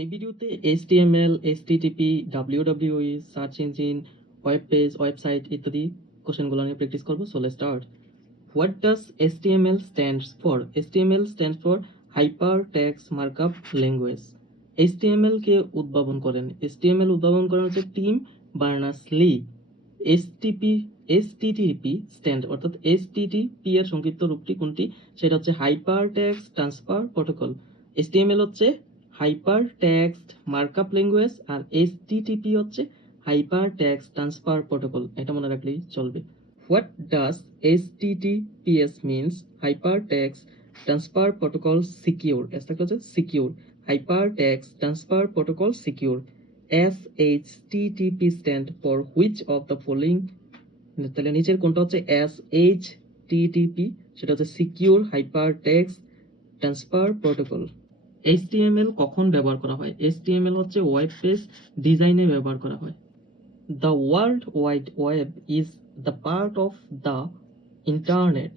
এই ভিডিওতে HTML, HTTP, WWE, search engine, web page, website ইত্যাদি কোশ্চেনগুলো নিয়ে প্র্যাকটিস করবো। So let's start. What does HTML stands for? HTML stands for hyper text markup language. HTML কে উদ্ভাবন করেন? HTML উদ্ভাবন করেন হচ্ছে টিম বার্নার্স-লি। এসটিপি এসটিটিপি স্ট্যান্ড অর্থাৎ এসটিটিপি এর সংক্ষিপ্ত রূপটি কোনটি? সেটা হচ্ছে hyper text transfer protocol. HTML হচ্ছে হাইপার টেক্সট মার্কআপ ল্যাঙ্গুয়েজ আর HTTP হচ্ছে হাইপার টেক্সট ট্রান্সফার প্রোটোকল। এটা মনে রাখলেই চলবে। What does HTTPS means? Hyper text transfer protocol secure. S থাকলে হচ্ছে secure. Hyper text transfer protocol secure. SHTTP stand for which of the following? তাহলে নিচের কোনটা হচ্ছে SHTTP? সেটা হচ্ছে secure hyper text transfer protocol. HTML কখন ব্যবহার করা হয়? HTML হচ্ছে ওয়েব পেজ ডিজাইনে ব্যবহার করা হয়। The World Wide Web is the part of the Internet.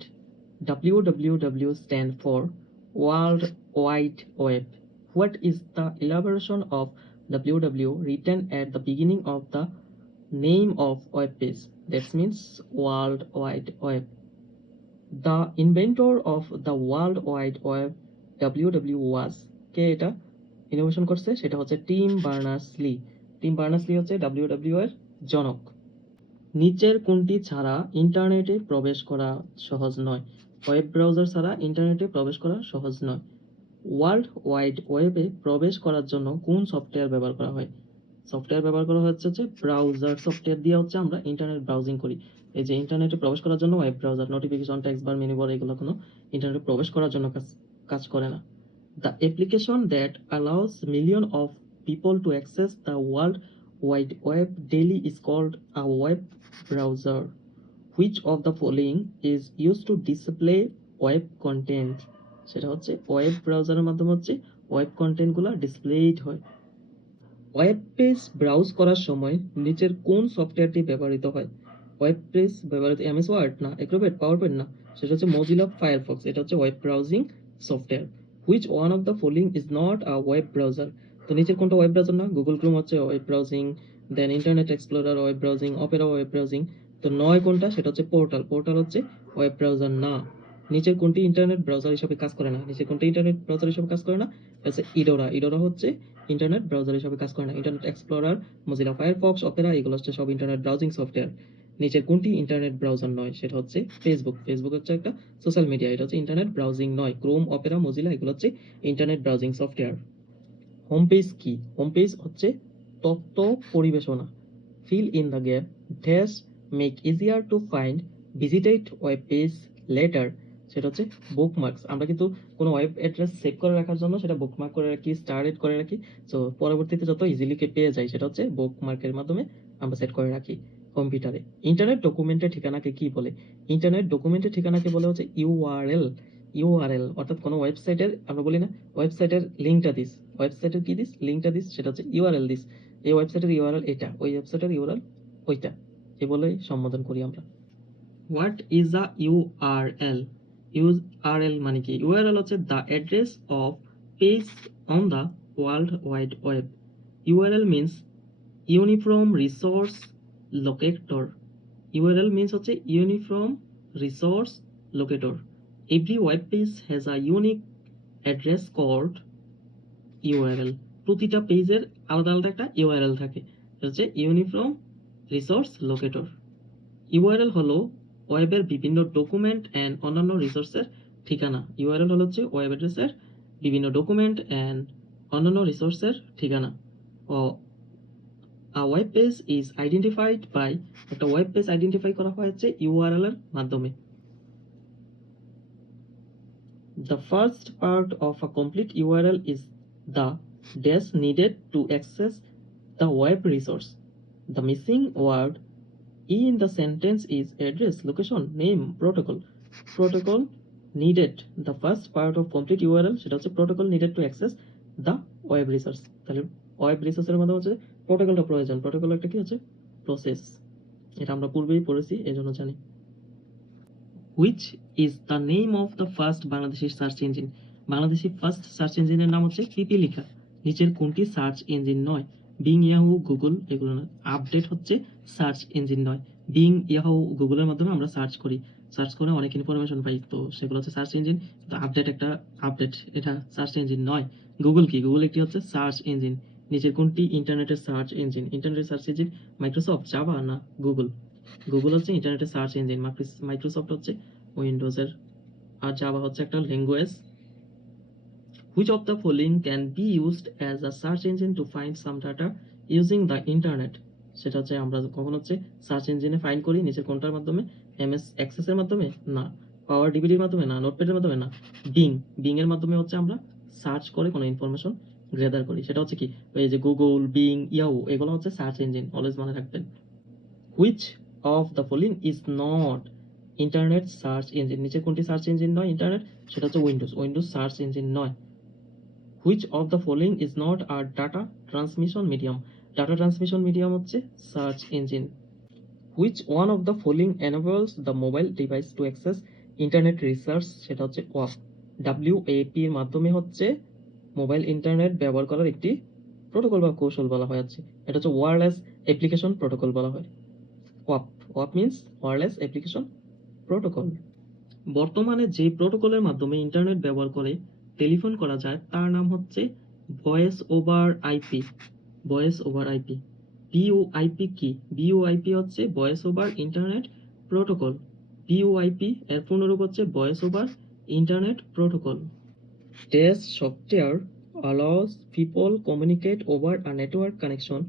WWW stand for World Wide Web. What is the elaboration of WWW written at the beginning of the name of web page? That means World Wide Web. The inventor of the World Wide Web WWW was? কে এটা innovation করছে? সেটা হচ্ছে team Berners-Lee. Team Berners-Lee হচ্ছে WWW এর জনক। নিচের কোনটি ছাড়া ইন্টারনেটে প্রবেশ করা সহজ নয়? ওয়েব ব্রাউজার ছাড়া ইন্টারনেটে প্রবেশ করা সহজ নয়। ওয়ার্ল্ড ওয়াইড ওয়েবে প্রবেশ করার জন্য কোন সফটওয়্যার ব্যবহার করা হয়? সফটওয়্যার ব্যবহার করা হচ্ছে ব্রাউজার সফটওয়্যার দিয়ে হচ্ছে আমরা ইন্টারনেট ব্রাউজিং করি। এই যে ইন্টারনেটে প্রবেশ করার জন্য ওয়েব ব্রাউজার, নোটিফিকেশন, টেক্সট বার, মেনু বার এগুলো কোনো ইন্টারনেটে প্রবেশ করার জন্য কাজ করে না। The application that allows millions of people to access the World Wide Web daily is called a web browser. Which of the following is used to display web content? সেটা হচ্ছে ওয়েব ব্রাউজারের মাধ্যমে হচ্ছে ওয়েব কন্টেন্টগুলো displayed হয়। Web page browse করার সময় নিচের কোন সফটওয়্যারটি ব্যবহৃত হয়? ওয়েব পেজ ব্যবহৃত MS ওয়ার্ড না, অ্যাক্রোব্যাট, পাওয়ার পয়েন্ট না, সেটা হচ্ছে মজিলা ফায়ারফক্স। এটা হচ্ছে web browsing software. Which one of the following is not a web browser? তো নিচের কোনটা ওয়েব ব্রাউজার না? গুগল ক্রোম হচ্ছে web browsing, then Internet Explorer web browsing, Opera web browsing. তো নয় কোনটা? সেটা হচ্ছে পোর্টাল। পোর্টাল হচ্ছে ওয়েব ব্রাউজার না। নিচের কোনটি ইন্টারনেট ব্রাউজার হিসেবে কাজ করে না? নিচের কোনটি ইন্টারনেট ব্রাউজার হিসেবে কাজ করে না? এটা হচ্ছে ইডোরা। ইডোরা হচ্ছে ইন্টারনেট ব্রাউজার হিসেবে কাজ করে না। Internet explorer, Mozilla Firefox, Opera এগুলো হচ্ছে সব ইন্টারনেট ব্রাউজিং সফটওয়্যার। নিচের কোনটি ইন্টারনেট ব্রাউজার নয়? সেটা হচ্ছে ফেসবুক। ফেসবুক হচ্ছে একটা সোশ্যাল মিডিয়া, এটা হচ্ছে ইন্টারনেট ব্রাউজিং নয়। ক্রোম, অপেরা, মজিলা এগুলো হচ্ছে internet browsing software. Home page কি? হোম পেজ হচ্ছে তথ্য পরিবেশনা। Fill in the gap, dash make easier to find, visited web page letter. সেটা হচ্ছে বুকমার্কস। আমরা কিন্তু কোনো ওয়েব অ্যাড্রেস সেভ করে রাখার জন্য সেটা বুকমার্ক করে রাখি, স্টারেড করে রাখি। সো পরবর্তীতে যত ইজিলি পেয়ে যাই সেটা হচ্ছে বুকমার্কের মাধ্যমে আমরা সেট করে রাখি কম্পিউটারে। ইন্টারনেট ডকুমেন্টের ঠিকানাকে কি বলে? ইন্টারনেট ডকুমেন্টের ঠিকানাকে বলে হচ্ছে ইউআরএল। ইউআরএল অর্থাৎ কোনো ওয়েবসাইটের, আমরা বলি না ওয়েবসাইটের লিঙ্কটা দিস, ওয়েবসাইটের কি দিস? লিঙ্কটা দিস, সেটা হচ্ছে ইউআরএল দিস। এই ওয়েবসাইটের ইউআরএল এটা, ওই ওয়েবসাইটের ইউআরএল ওইটা, এ বলেই সম্বোধন করি আমরা। What is a URL? URL মানে কি? ইউআরএল হচ্ছে the address of page on the World Wide Web. URL means uniform resource locator. URL means হচ্ছে uniform resource locator. Every web page has a unique address called URL। প্রতিটা পেজের আলাদা আলাদা একটা URL থাকে, এটা হচ্ছে ইউনিফর্ম রিসোর্স লোকেটর। URL হলো ওয়েবের বিভিন্ন ডকুমেন্ট অ্যান্ড অন্যান্য রিসোর্সের ঠিকানা। URL হলো হচ্ছে ওয়েব অ্যাড্রেসের বিভিন্ন ডকুমেন্ট অ্যান্ড অন্যান্য রিসোর্সের ঠিকানা। ও a web page is identified by, একটা ওয়েব পেজ আইডেন্টিফাই করা হয়েছে URL এর মাধ্যমে। The first part of a complete URL is the dash needed to access the web resource. The missing word in the sentence is address, location, name, protocol. Protocol needed, the first part of complete URL সেটা হচ্ছে protocol needed to access the web resource। তাহলে web রিসোর্সের মধ্যে হচ্ছে প্রোটোকলটা প্রয়োজন। Protocol একটা কি হচ্ছে? প্রসেস। এটা আমরা পূর্বেই পড়েছি, এজন্য জানি। Which is the name of the first Bangladeshi search engine? Bangladeshi first search ইঞ্জিনের নাম হচ্ছে পিপিলিকা। নিচের কোনটি সার্চ ইঞ্জিন নয়? বিং, ইয়াহু, গুগল এগুলো না। আপডেট হচ্ছে সার্চ ইঞ্জিন নয়। বিং, ইয়াহু, গুগলের মাধ্যমে আমরা সার্চ করি, সার্চ করে অনেক ইনফরমেশন পাই, তো সেগুলো হচ্ছে সার্চ ইঞ্জিন। তো আপডেট একটা আপডেট, এটা সার্চ ইঞ্জিন নয়। গুগল কি? গুগল একটি হচ্ছে সার্চ ইঞ্জিন। নিচের কোনটি ইন্টারনেটের সার্চ ইঞ্জিন? ইন্টারনেটের সার্চ ইঞ্জিন মাইক্রোসফট, জাভা না গুগল? গুগল হচ্ছে ইন্টারনেটের সার্চ ইঞ্জিন, মাইক্রোসফট হচ্ছে উইন্ডোজের, আর জাভা হচ্ছে একটা language. Which of the following can be used as a search engine to find some data using the internet? সেটা হচ্ছে আমরা কখন হচ্ছে সার্চ ইঞ্জিনে ফাইন্ড করি, নিচের কোনটার মাধ্যমে? এমএস অ্যাক্সেস এর মাধ্যমে না, পাওয়ার ডিভিডির মাধ্যমে না, নোটপ্যাডের মাধ্যমে না, বিং এর মাধ্যমে হচ্ছে আমরা সার্চ করে কোনো ইনফরমেশন গ্যাদার করি। সেটা হচ্ছে কি? এই যে গুগল, বিং, ইয়াহু এগুলো হচ্ছে সার্চ ইঞ্জিন, অলওয়েজ মনে রাখবেন। Which of the following is not internet search engine? নিচে কোনটি সার্চ ইঞ্জিন নয় ইন্টারনেট? সেটা হচ্ছে উইন্ডোজ সার্চ ইঞ্জিন নয়। Which of the following is not are data transmission medium? Data transmission medium হচ্ছে search engine. Which one of the following enables the mobile device to access internet research? সেটা হচ্ছে ওয়াপ। WAP এর মাধ্যমে হচ্ছে mobile internet ব্যবহার করার একটি protocol বা কৌশল বলা হয় হচ্ছে, এটা হচ্ছে ওয়্যারলেস অ্যাপ্লিকেশন প্রোটোকল বলা হয়। ওয়াপ মিন্স ওয়্যারলেস অ্যাপ্লিকেশন প্রোটোকল। বর্তমানে যে প্রোটোকলের মাধ্যমে ইন্টারনেট ব্যবহার করে টেলিফোন করা যায় তার নাম হচ্ছে voice over IP. Voice over IP. VoIP কি? VoIP হচ্ছে voice over internet protocol. VoIP এর পূর্ণরূপ হচ্ছে voice over internet protocol. This software allows people communicate over a network connection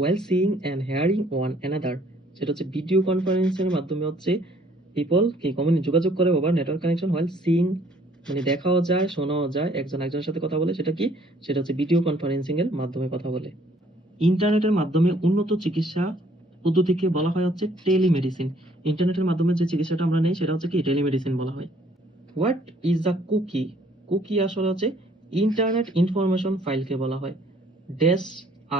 while seeing and hearing one another. সেটা হচ্ছে video কনফারেন্সের মাধ্যমে হচ্ছে পিপল কি যোগাযোগ করে over network connection while seeing, মানে দেখাও যায় শোনাও যায়, একজন একজনের সাথে কথা বলে, সেটা কি? সেটা হচ্ছে ভিডিও কনফারেন্সিং এর মাধ্যমে কথা বলে। ইন্টারনেটের মাধ্যমে উন্নত চিকিৎসা পদ্ধতিকে বলা হয় হচ্ছে টেলিমেডিসিন। ইন্টারনেটের মাধ্যমে যে চিকিৎসাটা আমরা নেই সেটা হচ্ছে কি? টেলিমেডিসিন বলা হয়। What is a cookie? Cookie আসলে হচ্ছে ইন্টারনেট ইনফরমেশন ফাইলকে বলা হয়। Dash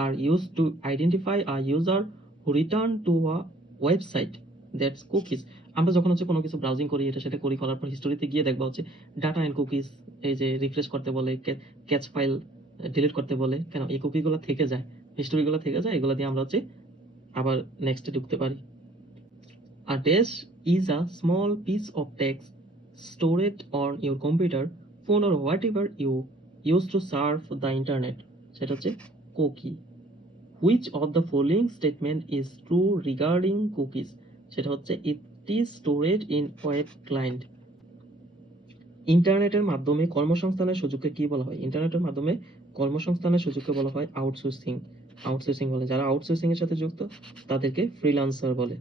are use to identify a user who return to a website, that's cookies. আমরা যখন হচ্ছে কোনো কিছু ব্রাউজিং করি, এটা সেটা করি, করার পর হিস্টোরিতে গিয়ে দেখবা হচ্ছে ডাটা অ্যান্ড কুকিজ, এই যে রিফ্রেশ করতে বলে, ক্যাচ ফাইল ডিলিট করতে বলে, কেন? এই কুকিগুলো থেকে যায়, হিস্টোরিগুলো থেকে যায়, এগুলো দিয়ে আমরা হচ্ছে আবার নেক্সটে ঢুকতে পারি। A dash is a small piece of text stored on your computer, phone or whatever you use to surf the internet. সেটা হচ্ছে cookie. Which of the following statement is true regarding cookies? সেটা হচ্ছে it is stored in web client. ইন্টারনেটের মাধ্যমে কর্মসংস্থানের সুযোগকে কি বলা হয়? ইন্টারনেটের মাধ্যমে কর্মসংস্থানের সুযোগকে বলা হয় আউটসোর্সিং। আউটসোর্সিং বলে, যারা আউটসোর্সিং এর সাথে যুক্ত তাদেরকে ফ্রিল্যান্সার বলে।